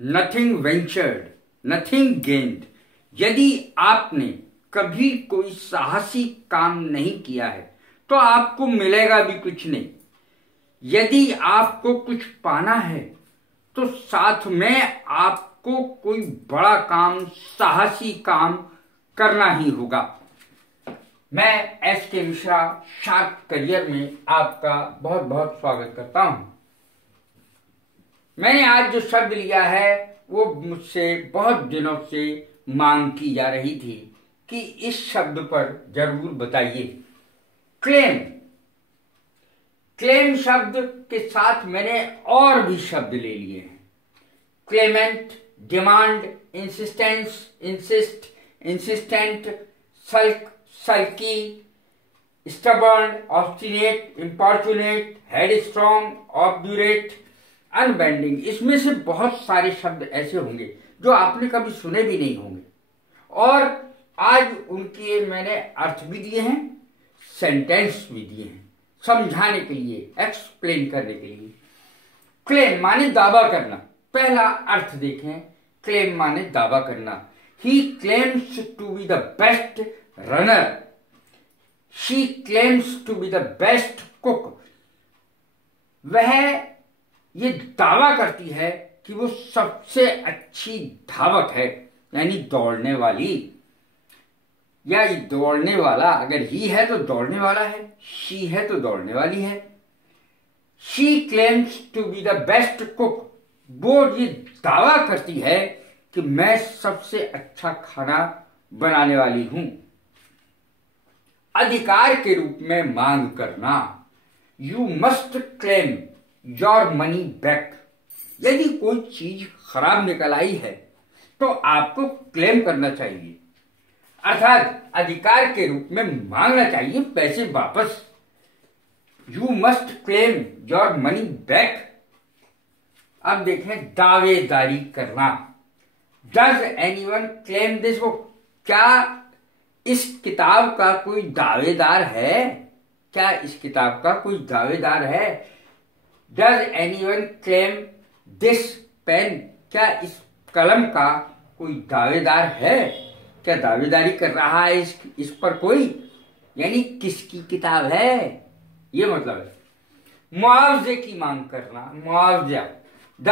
Nothing ventured, nothing gained. यदि आपने कभी कोई साहसी काम नहीं किया है तो आपको मिलेगा भी कुछ नहीं। यदि आपको कुछ पाना है तो साथ में आपको कोई बड़ा काम, साहसी काम करना ही होगा। मैं एस.के. मिश्रा शार्प करियर में आपका बहुत बहुत स्वागत करता हूं। मैंने आज जो शब्द लिया है वो मुझसे बहुत दिनों से मांग की जा रही थी कि इस शब्द पर जरूर बताइए। क्लेम। क्लेम शब्द के साथ मैंने और भी शब्द ले लिए हैं। Clamant, demand, insistence, insist, insistent, sulk, sulky, stubborn, obstinate, importunate, headstrong, obdurate, unbending. इसमें से बहुत सारे शब्द ऐसे होंगे जो आपने कभी सुने भी नहीं होंगे और आज उनके मैंने अर्थ भी दिए हैं, सेंटेंस भी दिए हैं समझाने के लिए, एक्सप्लेन करने के लिए। क्लेम माने दावा करना। पहला अर्थ देखें, क्लेम माने दावा करना। He claims to be the best runner, she claims to be the best cook. वह ये दावा करती है कि वो सबसे अच्छी धावक है, यानी दौड़ने वाली, या दौड़ने वाला। अगर ही है तो दौड़ने वाला है, शी है तो दौड़ने वाली है। She claims to be the best cook. वो ये दावा करती है कि मैं सबसे अच्छा खाना बनाने वाली हूं। अधिकार के रूप में मांग करना। You must claim your money back. यदि कोई चीज खराब निकल आई है तो आपको क्लेम करना चाहिए, अर्थात अधिकार के रूप में मांगना चाहिए पैसे वापस। You must claim your money back. अब देखें दावेदारी करना। Does anyone claim this book. क्या इस किताब का कोई दावेदार है? क्या इस किताब का कोई दावेदार है? Does anyone claim this pen. क्या इस कलम का कोई दावेदार है? क्या दावेदारी कर रहा है इस पर कोई? यानी किसकी किताब है, ये मतलब है। मुआवजे की मांग करना। मुआवजा। The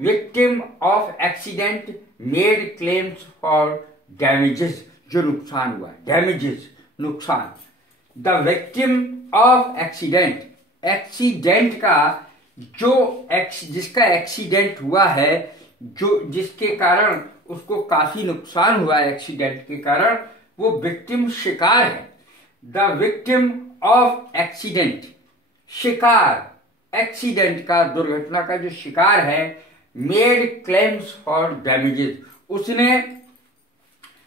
victim of accident made claims for damages. जो नुकसान हुआ, डैमेजेस, नुकसान। The victim of accident, accident का जिसका एक्सीडेंट हुआ है, जो जिसके कारण उसको काफी नुकसान हुआ है एक्सीडेंट के कारण, वो विक्टिम शिकार है। द विक्टिम ऑफ एक्सीडेंट, शिकार, एक्सीडेंट का, दुर्घटना का जो शिकार है, मेड क्लेम्स फॉर डैमेजेस। उसने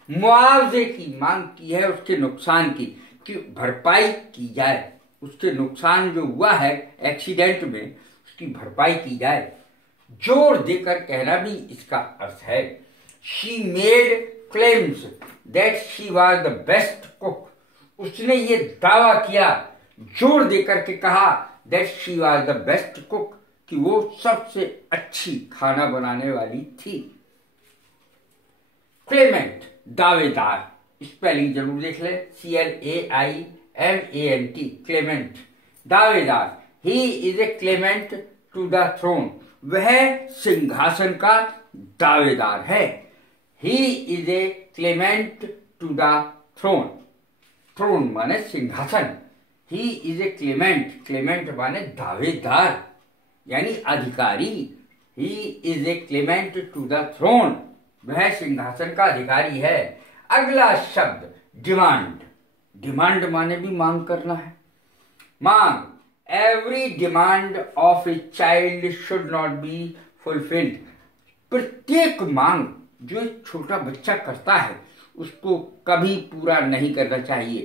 मुआवजे की मांग की है, उसके नुकसान की, कि भरपाई की जाए, उसके नुकसान जो हुआ है एक्सीडेंट में उसकी भरपाई की जाए। जोर देकर कहना भी इसका अर्थ है। She made claims that she was the best cook. उसने ये दावा किया, जोर देकर के कहा, that she was the best cook, कि वो सबसे अच्छी खाना बनाने वाली थी। क्लेमेंट, दावेदार। स्पेलिंग जरूर देख ले, CLAIMANT, क्लेमेंट, दावेदार। He is a claimant to the throne. वह सिंहासन का दावेदार है। He is a claimant to the throne. Throne माने सिंहासन। He is a claimant, claimant माने दावेदार यानी अधिकारी। He is a claimant to the throne. वह सिंहासन का अधिकारी है। अगला शब्द डिमांड। डिमांड माने भी मांग करना है। मांग। Every demand of a child should not be fulfilled. प्रत्येक मांग जो एक छोटा बच्चा करता है उसको कभी पूरा नहीं करना चाहिए।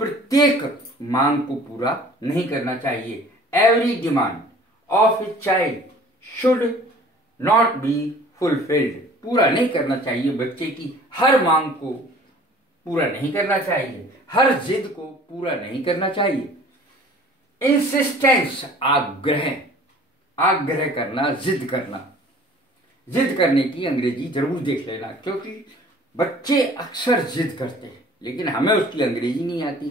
प्रत्येक मांग को पूरा नहीं करना चाहिए। Every demand of a child should not be fulfilled. पूरा नहीं करना चाहिए, बच्चे की हर मांग को पूरा नहीं करना चाहिए, हर जिद को पूरा नहीं करना चाहिए। इंसिस्टेंस, आग्रह, आग्रह करना, जिद करना। जिद करने की अंग्रेजी जरूर देख लेना, क्योंकि बच्चे अक्सर जिद करते हैं लेकिन हमें उसकी अंग्रेजी नहीं आती।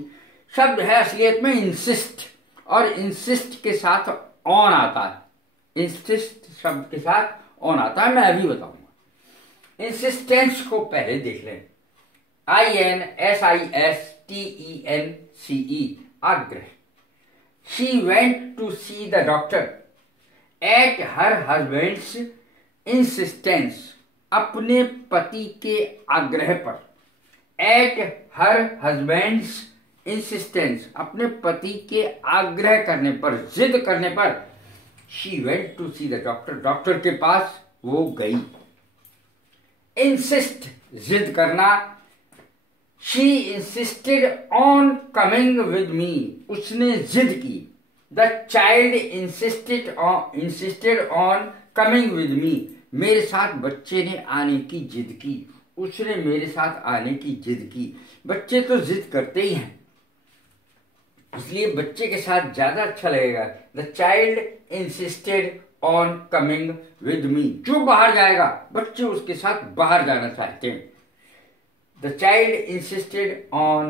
शब्द है असलियत में इंसिस्ट, और इंसिस्ट के साथ ऑन आता है। इंसिस्ट शब्द के साथ ऑन आता है, मैं अभी बताऊंगा। इंसिस्टेंस को पहले देख लें। INSISTENCE, आग्रह। She went to see the doctor at her husband's insistence, अपने पति के आग्रह पर। At her husband's insistence, अपने पति के आग्रह करने पर, जिद करने पर। She went to see the doctor, doctor के पास वो गई। Insist, जिद करना। She insisted on coming with me, उसने जिद की। The child insisted on coming with me, मेरे साथ बच्चे ने आने की जिद की। उसने मेरे साथ आने की जिद की। बच्चे तो जिद करते ही हैं, इसलिए बच्चे के साथ ज्यादा अच्छा लगेगा। The child insisted on coming with me, जो बाहर जाएगा बच्चे उसके साथ बाहर जाना चाहते हैं। The child insisted on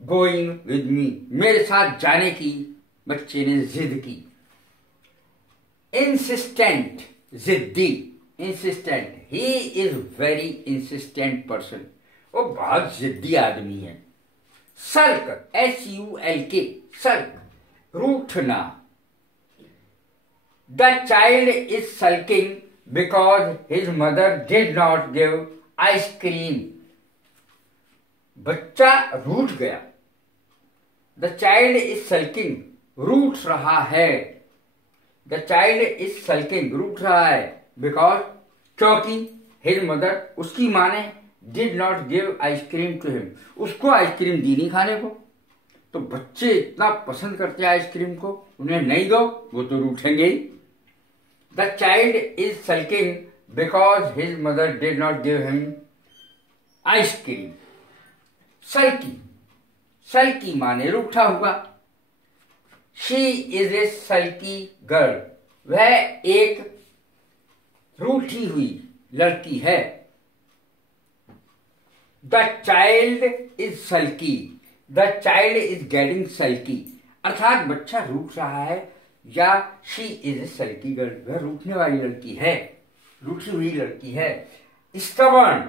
going with me, मेरे साथ जाने की बच्चे ने जिद की। Insistent, जिद्दी। Insistent, he is very insistent person, वो बहुत जिद्दी आदमी है। Sulk, SULK, sulk, रूठना। The child is sulking because his mother did not give ice cream, बच्चा रूठ गया। The child is sulking, रूठ रहा है। The child is sulking, रूठ रहा है। Because, क्योंकि his mother, उसकी माँ ने did not give ice cream to him, उसको आइसक्रीम दी नहीं खाने को। तो बच्चे इतना पसंद करते हैं आइसक्रीम को, उन्हें नहीं दो वो तो रूठेंगे ही। The child is sulking because his mother did not give him ice cream. सल्की, सल्की माने रूठा हुआ। She is a sulky girl, वह एक रूठी हुई लड़की है। The child is sulky, the child is getting sulky, अर्थात बच्चा रूठ रहा है, या she is a sulky girl, वह रूठने वाली लड़की है, रूठी हुई लड़की है। Stubborn,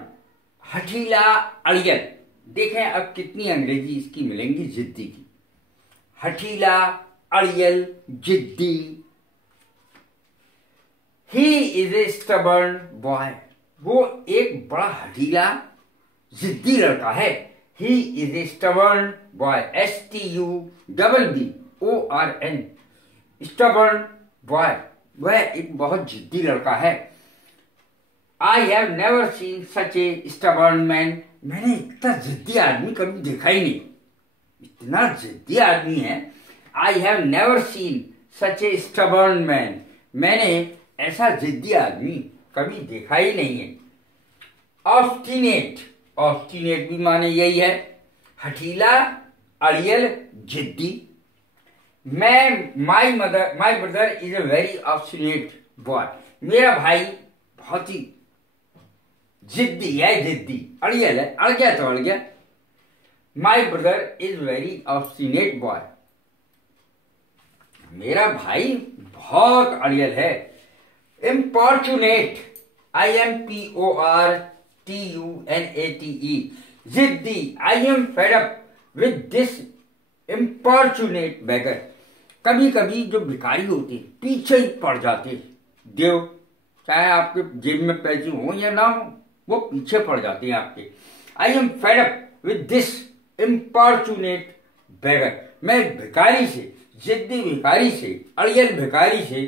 हठीला अड़ियल। देखें अब कितनी अंग्रेजी इसकी मिलेंगी जिद्दी की। हठीला, अड़ियल, जिद्दी। He is a stubborn boy, वो एक बड़ा हठीला जिद्दी लड़का है। He is a stubborn boy, STUBBORN, stubborn boy, वह एक बहुत जिद्दी लड़का है। I have never seen such a stubborn man, मैंने इतना जिद्दी आदमी कभी देखा ही नहीं, इतना जिद्दी आदमी है। I have never seen such a stubborn man, मैंने ऐसा जिद्दी आदमी कभी देखा ही नहीं है। Obstinate, obstinate भी माने यही है, हठीला, अड़ियल, जिद्दी। My brother is a very obstinate boy, मेरा भाई बहुत ही जिद्दी है, जिद्दी, अड़ियल है, अड़ गया तो अड़ गया। My brother is very obstinate boy, मेरा भाई बहुत अड़ियल है। Importunate, IMPORTUNATE, जिद्दी। I am fed up with this importunate beggar, कभी कभी जो भिखारी होते पीछे ही पड़ जाते, देव चाहे आपके जेब में पैसे हो या ना हो, वो पीछे पड़ जाते हैं आपके। I am fed up with this importunate beggar, मैं भिखारी से, जिद्दी भिखारी से, अड़ियल भिखारी से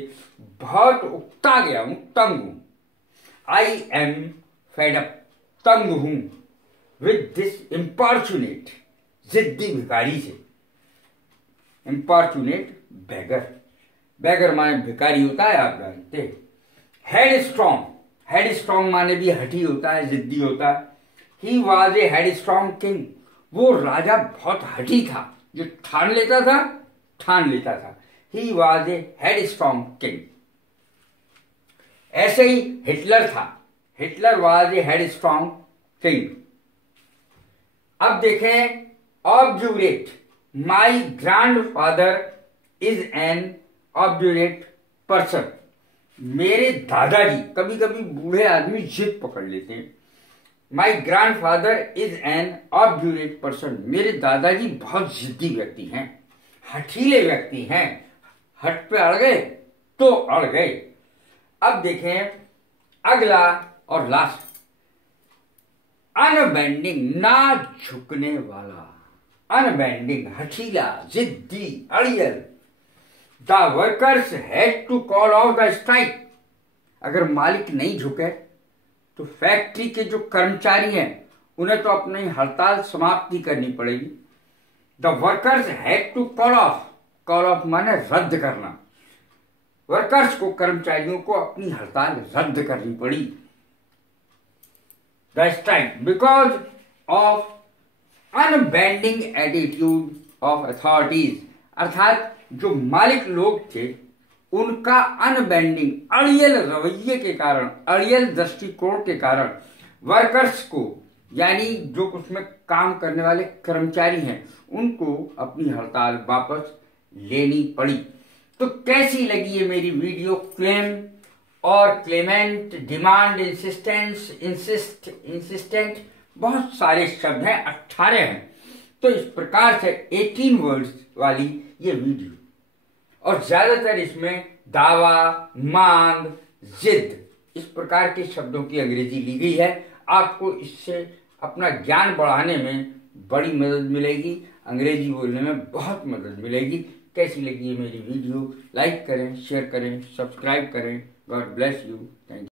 बहुत उकता गया हूं, तंग हूं। I am fed up, तंग हूं, with this importunate, जिद्दी भिखारी से। importunate beggar, beggar माने भिखारी होता है, आप जानते हैं। headstrong, headstrong माने भी हठी होता है, जिद्दी होता है। He was a headstrong king, वो राजा बहुत हठी था, जो ठान लेता था, ठान लेता था। He was a headstrong king. ऐसे ही हिटलर था, Hitler was a headstrong king. अब देखें obdurate, my grandfather is an obdurate person. मेरे दादाजी, कभी कभी बूढ़े आदमी जिद पकड़ लेते हैं। My grandfather is an obdurate person, मेरे दादाजी बहुत जिद्दी व्यक्ति हैं, हठीले व्यक्ति हैं, हट पे अड़ गए तो अड़ गए। अब देखें अगला और लास्ट, अनबेंडिंग, ना झुकने वाला, अनबेंडिंग, हठीला, जिद्दी, अड़ियल। The workers had to call off the strike, अगर मालिक नहीं झुके तो फैक्ट्री के जो कर्मचारी हैं उन्हें तो अपनी हड़ताल समाप्ति करनी पड़ेगी। The workers had to call off, call off माने रद्द करना, वर्कर्स को, कर्मचारियों को अपनी हड़ताल रद्द करनी पड़ी। The strike because of unbending attitude of authorities, अर्थात जो मालिक लोग थे उनका अनबेंडिंग, अड़ियल रवैये के कारण, अड़ियल दृष्टिकोण के कारण वर्कर्स को, यानी जो उसमें काम करने वाले कर्मचारी हैं, उनको अपनी हड़ताल वापस लेनी पड़ी। तो कैसी लगी ये मेरी वीडियो? क्लेम और क्लेमेंट, डिमांड, इंसिस्टेंस, इंसिस्टेंट, बहुत सारे शब्द हैं, 18 हैं। तो इस प्रकार से 18 वर्ड्स वाली ये वीडियो, और ज्यादातर इसमें दावा, मांग, जिद, इस प्रकार के शब्दों की अंग्रेजी ली गई है। आपको इससे अपना ज्ञान बढ़ाने में बड़ी मदद मिलेगी, अंग्रेजी बोलने में बहुत मदद मिलेगी। कैसी लगी ये मेरी वीडियो? लाइक करें, शेयर करें, सब्सक्राइब करें। God bless you. Thank you.